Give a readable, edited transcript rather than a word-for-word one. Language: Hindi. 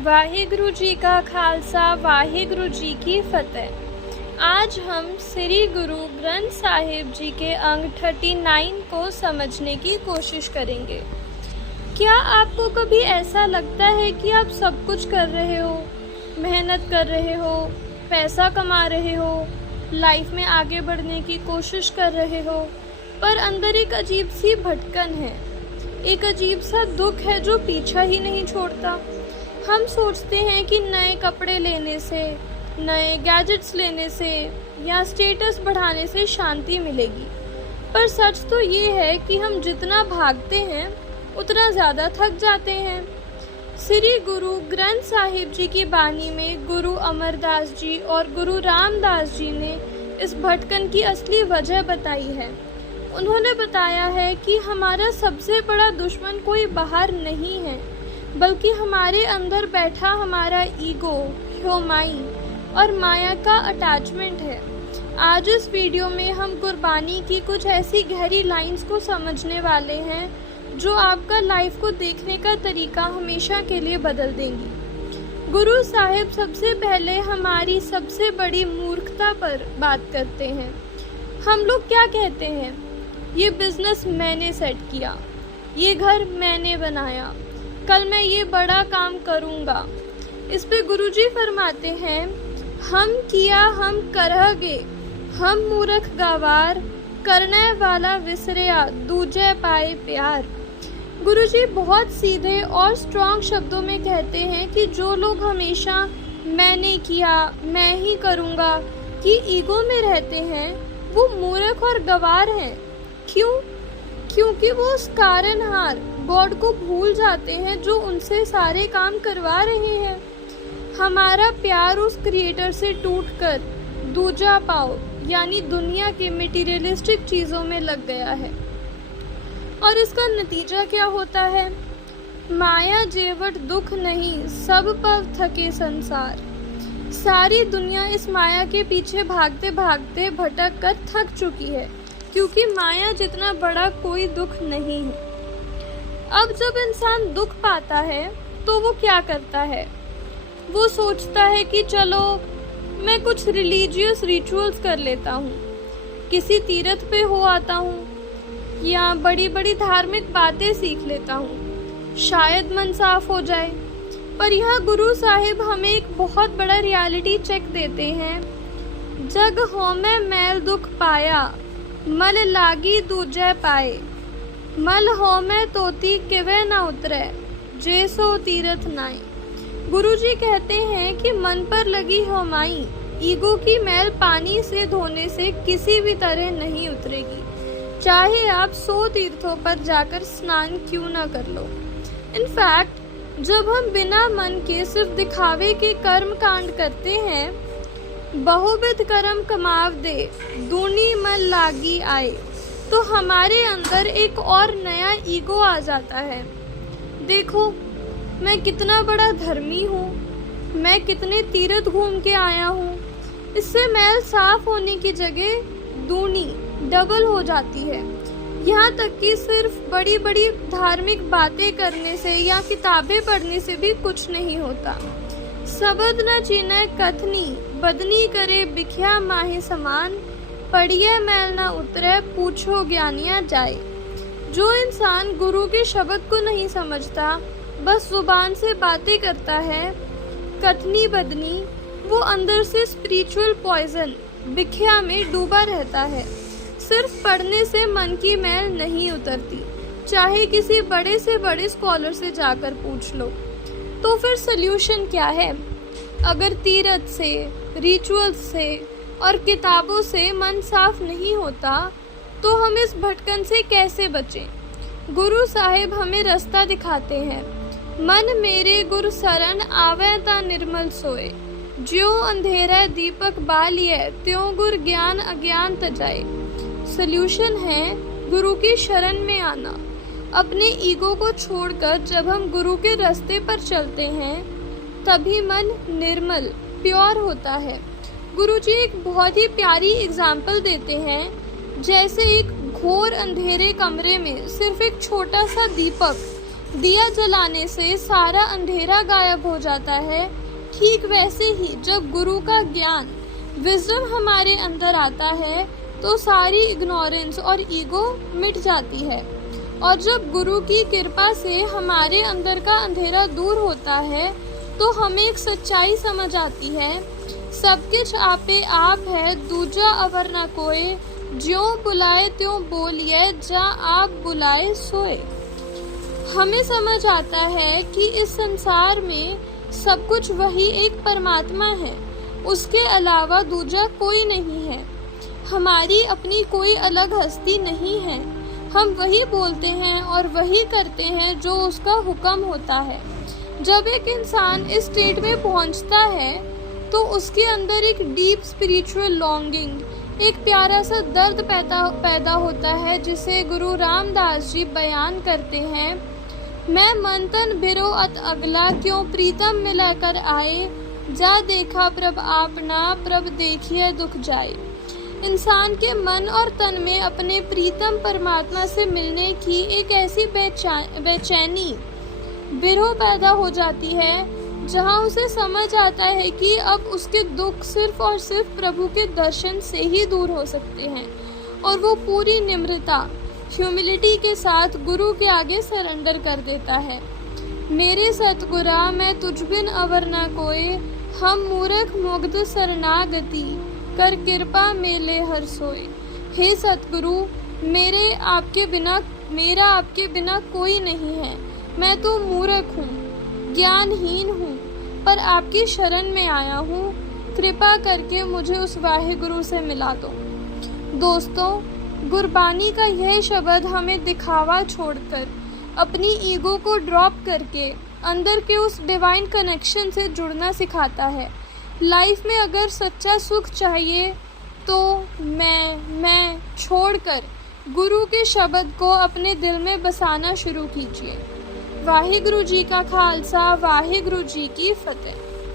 वाहिगुरु जी का खालसा वाहिगुरु जी की फतेह। आज हम श्री गुरु ग्रंथ साहिब जी के अंग 39 को समझने की कोशिश करेंगे। क्या आपको कभी ऐसा लगता है कि आप सब कुछ कर रहे हो, मेहनत कर रहे हो, पैसा कमा रहे हो, लाइफ में आगे बढ़ने की कोशिश कर रहे हो, पर अंदर एक अजीब सी भटकन है, एक अजीब सा दुख है जो पीछा ही नहीं छोड़ता। हम सोचते हैं कि नए कपड़े लेने से, नए गैजेट्स लेने से या स्टेटस बढ़ाने से शांति मिलेगी, पर सच तो ये है कि हम जितना भागते हैं उतना ज़्यादा थक जाते हैं। श्री गुरु ग्रंथ साहिब जी की बानी में गुरु अमरदास जी और गुरु रामदास जी ने इस भटकन की असली वजह बताई है। उन्होंने बताया है कि हमारा सबसे बड़ा दुश्मन कोई बाहर नहीं है, बल्कि हमारे अंदर बैठा हमारा ईगो, ह्योमाई और माया का अटैचमेंट है। आज इस वीडियो में हम कुर्बानी की कुछ ऐसी गहरी लाइंस को समझने वाले हैं जो आपका लाइफ को देखने का तरीका हमेशा के लिए बदल देंगी। गुरु साहिब सबसे पहले हमारी सबसे बड़ी मूर्खता पर बात करते हैं। हम लोग क्या कहते हैं? ये बिजनेस मैंने सेट किया, ये घर मैंने बनाया, कल मैं ये बड़ा काम करूँगा। इस पे गुरुजी फरमाते हैं, हम किया हम करहगे, हम मूर्ख गवार, करने वाला विसरिया दूजे पाए प्यार। गुरुजी बहुत सीधे और स्ट्रॉन्ग शब्दों में कहते हैं कि जो लोग हमेशा मैंने किया, मैं ही करूँगा कि ईगो में रहते हैं, वो मूर्ख और गवार हैं। क्यों? क्योंकि वो उस कारणहार गॉड को भूल जाते हैं जो उनसे सारे काम करवा रहे हैं। हमारा प्यार उस क्रिएटर से टूटकर दूजा पाओ यानी दुनिया के मटेरियलिस्टिक चीज़ों में लग गया है, और इसका नतीजा क्या होता है? माया जेवट दुख नहीं, सब पव थके संसार। सारी दुनिया इस माया के पीछे भागते भागते भटक कर थक चुकी है, क्योंकि माया जितना बड़ा कोई दुख नहीं है। अब जब इंसान दुख पाता है तो वो क्या करता है? वो सोचता है कि चलो मैं कुछ रिलीजियस रिचुअल्स कर लेता हूँ, किसी तीर्थ पे हो आता हूँ या बड़ी बड़ी धार्मिक बातें सीख लेता हूँ, शायद मन साफ हो जाए। पर यह गुरु साहिब हमें एक बहुत बड़ा रियलिटी चेक देते हैं। जग हो में मैल दुख पाया, मल लागी दूजे पाए, मल हो में तोती किवे न उतरे, जैसो तीरथ नाई। गुरुजी कहते हैं कि मन पर लगी होमाई, ईगो की मैल पानी से धोने से किसी भी तरह नहीं उतरेगी, चाहे आप 100 तीर्थों पर जाकर स्नान क्यों न कर लो। इनफैक्ट जब हम बिना मन के सिर्फ दिखावे के कर्म कांड करते हैं, बहुविध कर्म कमाव दे, दूनी मन लागी आए, तो हमारे अंदर एक और नया ईगो आ जाता है। देखो, मैं कितना बड़ा धर्मी हूँ, मैं कितने तीर्थ घूम के आया हूँ। इससे मैल साफ होने की जगह दूनी, डबल हो जाती है। यहाँ तक कि सिर्फ बड़ी बड़ी धार्मिक बातें करने से या किताबें पढ़ने से भी कुछ नहीं होता। सबद न चीने कथनी, बदनी करे बिख्या माहे समान, पढ़िए मैल न उतरे, पूछो ज्ञानिया जाए। जो इंसान गुरु के शब्द को नहीं समझता, बस जुबान से बातें करता है, कथनी बदनी, वो अंदर से स्पिरिचुअल पॉइजन बिख्या में डूबा रहता है। सिर्फ पढ़ने से मन की मैल नहीं उतरती, चाहे किसी बड़े से बड़े स्कॉलर से जाकर पूछ लो। तो फिर सल्यूशन क्या है? अगर तीर्थ से, रिचुअल्स से और किताबों से मन साफ नहीं होता, तो हम इस भटकन से कैसे बचें? गुरु साहिब हमें रास्ता दिखाते हैं। मन मेरे गुरु शरण आवे ता निर्मल सोए, ज्यों अंधेरा दीपक बालिए, त्यों गुर ज्ञान अज्ञान तजाए। सल्यूशन है गुरु की शरण में आना। अपने ईगो को छोड़कर जब हम गुरु के रास्ते पर चलते हैं, तभी मन निर्मल, प्योर होता है। गुरुजी एक बहुत ही प्यारी एग्जाम्पल देते हैं। जैसे एक घोर अंधेरे कमरे में सिर्फ एक छोटा सा दीपक दिया जलाने से सारा अंधेरा गायब हो जाता है, ठीक वैसे ही जब गुरु का ज्ञान, विजडम हमारे अंदर आता है तो सारी इग्नोरेंस और ईगो मिट जाती है। और जब गुरु की कृपा से हमारे अंदर का अंधेरा दूर होता है तो हमें एक सच्चाई समझ आती है, सब कुछ आपे आप है, दूजा अवर न कोई, ज्यों बुलाए त्यों बोलिए, जा आप बुलाए सोए। हमें समझ आता है कि इस संसार में सब कुछ वही एक परमात्मा है, उसके अलावा दूजा कोई नहीं है। हमारी अपनी कोई अलग हस्ती नहीं है। हम वही बोलते हैं और वही करते हैं जो उसका हुक्म होता है। जब एक इंसान इस स्टेट में पहुंचता है तो उसके अंदर एक डीप स्पिरिचुअल लॉन्गिंग, एक प्यारा सा दर्द पैदा होता है, जिसे गुरु रामदास जी बयान करते हैं। मैं मन तन बिरो अत अगला, क्यों प्रीतम मिलाकर आए, जा देखा प्रभ आपना, प्रभ देखिए दुख जाए। इंसान के मन और तन में अपने प्रीतम परमात्मा से मिलने की एक ऐसी बेचैनी, बिरह पैदा हो जाती है, जहां उसे समझ आता है कि अब उसके दुख सिर्फ और सिर्फ प्रभु के दर्शन से ही दूर हो सकते हैं। और वो पूरी निम्रता, ह्यूमिलिटी के साथ गुरु के आगे सरेंडर कर देता है। मेरे सतगुरा मैं तुझ बिन अवर न कोई, हम मूर्ख मुग्ध शरणागति, कर कृपा मेले हर सोए। हे सतगुरु, मेरा आपके बिना कोई नहीं है। मैं तो मूर्ख हूँ, ज्ञानहीन हूँ, पर आपकी शरण में आया हूँ। कृपा करके मुझे उस वाहिगुरु से मिला दो। दोस्तों, गुरबानी का यह शब्द हमें दिखावा छोड़कर अपनी ईगो को ड्रॉप करके अंदर के उस डिवाइन कनेक्शन से जुड़ना सिखाता है। लाइफ में अगर सच्चा सुख चाहिए तो मैं छोड़कर गुरु के शब्द को अपने दिल में बसाना शुरू कीजिए। वाहिगुरु जी का खालसा, वाहिगुरु जी की फतेह।